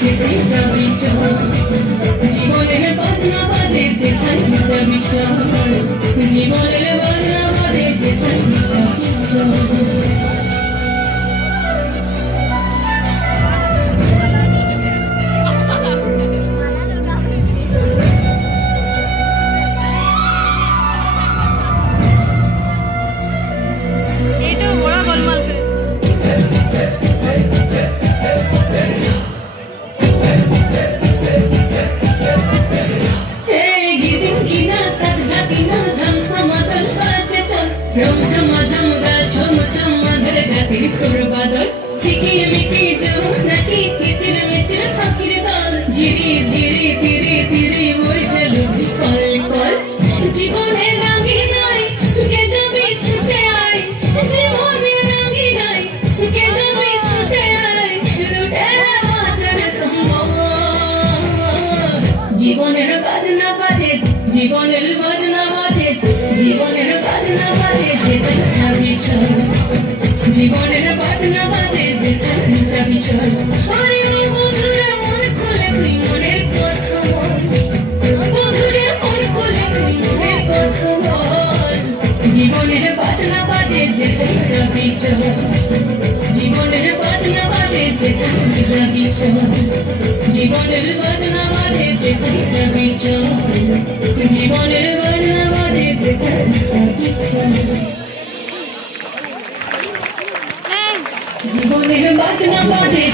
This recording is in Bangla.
যেথায় যাবি চল জীবনের বাজনা বাজে যেথায় যাবি চল জীবনের বাজনা বাজে যেথায় যাবি চল झम झम मधुर गति खुर बादल चिकी मिकी जो नकी किचिर मिचिर फकीर बाल झिरी झिरी तिरी तिरी मोर चलो कल कल জীবনে রাঙি নাই কে যাবে ছুটে আয় জীবনে রাঙি নাই কে যাবে ছুটে আয় লুটে বাজার সম্ভব জীবনের বাজনা বাজে জীবনের বাজনা বাজে জীবনের বাজনা বাজে যেথায় যাবি চল জীবনের বাজনা বাজে যেথায় যাবি চল আরে ও বন্ধুরা মন খুলে তুই মনের কথা বল বন্ধুরা মন খুলে তুই মনের কথা বল জীবনের বাজনা বাজে যেথায় যাবি চল জীবনের বাজনা বাজে যেথায় যাবি চল জীবনের বাজনা বাজে যেথায় যাবি চল জীবনের বাজনা বাজে যেথায় যাবি চল জীবনের বাজনা বাজে